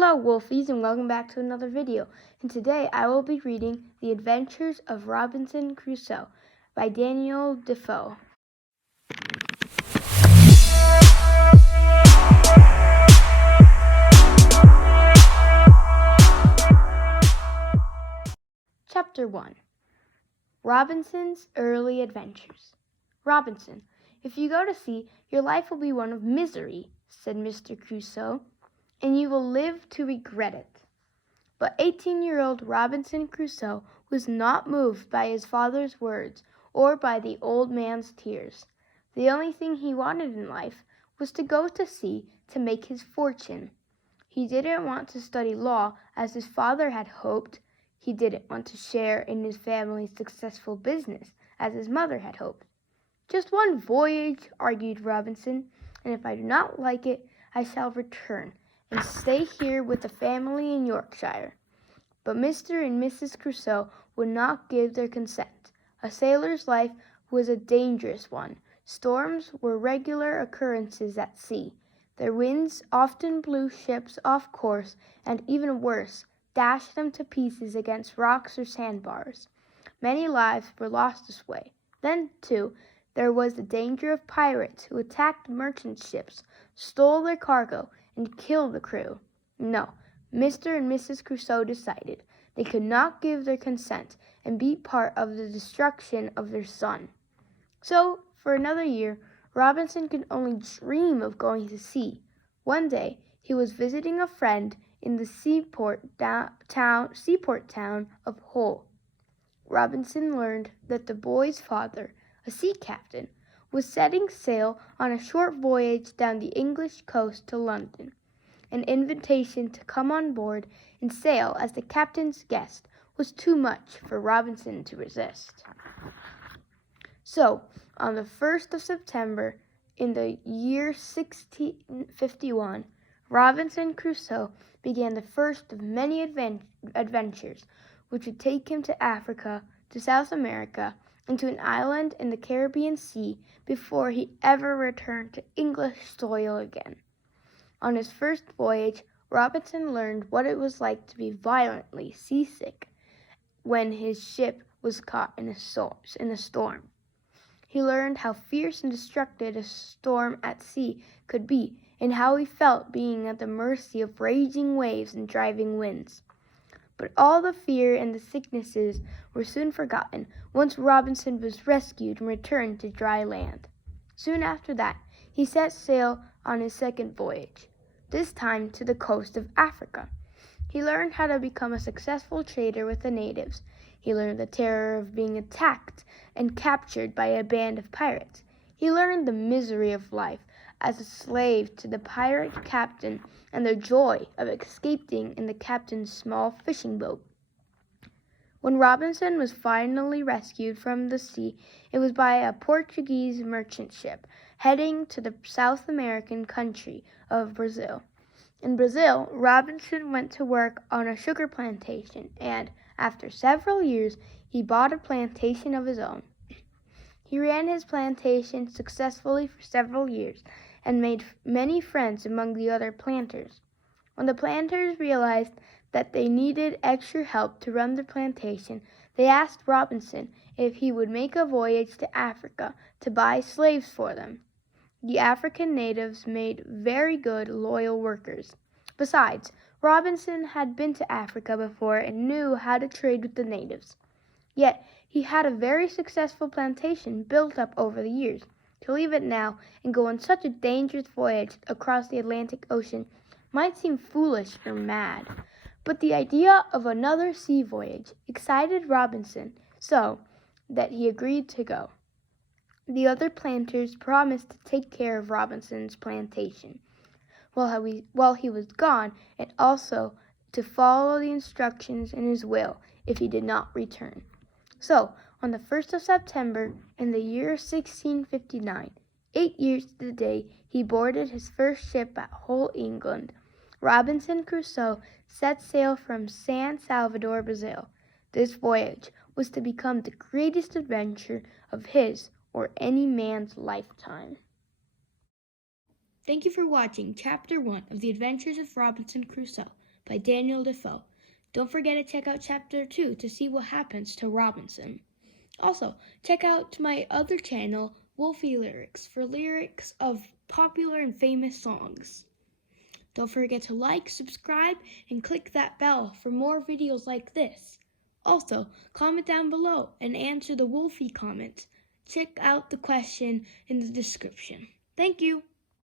Hello Wolfie'z, and welcome back to another video. And today I will be reading The Adventures of Robinson Crusoe by Daniel Defoe. Chapter 1. Robinson's Early Adventures. Robinson, if you go to sea, your life will be one of misery, said Mr. Crusoe, and you will live to regret it. But 18-year-old Robinson Crusoe was not moved by his father's words or by the old man's tears. The only thing he wanted in life was to go to sea to make his fortune. He didn't want to study law as his father had hoped. He didn't want to share in his family's successful business as his mother had hoped. Just one voyage, argued Robinson, and if I do not like it, I shall return and stay here with the family in Yorkshire. But Mr. and Mrs. Crusoe would not give their consent. A sailor's life was a dangerous one. Storms were regular occurrences at sea. The winds often blew ships off course, and even worse, dashed them to pieces against rocks or sandbars. Many lives were lost this way. Then, too, there was the danger of pirates who attacked merchant ships, stole their cargo, and killed the crew. No, Mr. and Mrs. Crusoe decided they could not give their consent and be part of the destruction of their son. So, for another year, Robinson could only dream of going to sea. One day, he was visiting a friend in the seaport town of Hull. Robinson learned that the boy's father, a sea captain, was setting sail on a short voyage down the English coast to London. An invitation to come on board and sail as the captain's guest was too much for Robinson to resist. So, on the 1st of September in the year 1651, Robinson Crusoe began the first of many adventures which would take him to Africa, to South America, and to an island in the Caribbean Sea before he ever returned to English soil again. On his first voyage, Robinson learned what it was like to be violently seasick when his ship was caught in a storm. He learned how fierce and destructive a storm at sea could be, and how he felt being at the mercy of raging waves and driving winds. But all the fear and the sicknesses were soon forgotten once Robinson was rescued and returned to dry land. Soon after that, he set sail on his second voyage, this time to the coast of Africa. He learned how to become a successful trader with the natives. He learned the terror of being attacked and captured by a band of pirates. He learned the misery of life as a slave to the pirate captain and the joy of escaping in the captain's small fishing boat. When Robinson was finally rescued from the sea, it was by a Portuguese merchant ship heading to the South American country of Brazil. In Brazil, Robinson went to work on a sugar plantation, and after several years, he bought a plantation of his own. He ran his plantation successfully for several years and made many friends among the other planters. When the planters realized that they needed extra help to run the plantation, they asked Robinson if he would make a voyage to Africa to buy slaves for them. The African natives made very good, loyal workers. Besides, Robinson had been to Africa before and knew how to trade with the natives. Yet, he had a very successful plantation built up over the years. To leave it now and go on such a dangerous voyage across the Atlantic Ocean might seem foolish or mad. But the idea of another sea voyage excited Robinson so that he agreed to go. The other planters promised to take care of Robinson's plantation while he was gone, and also to follow the instructions in his will if he did not return. So, on the 1st of September in the year 1659, 8 years to the day, he boarded his first ship at Hull, England. Robinson Crusoe set sail from San Salvador, Brazil. This voyage was to become the greatest adventure of his or any man's lifetime. Thank you for watching Chapter 1 of The Adventures of Robinson Crusoe by Daniel Defoe. Don't forget to check out Chapter 2 to see what happens to Robinson. Also, check out my other channel, Wolfie Lyrics, for lyrics of popular and famous songs. Don't forget to like, subscribe, and click that bell for more videos like this. Also, comment down below and answer the Wolfie comment. Check out the question in the description. Thank you.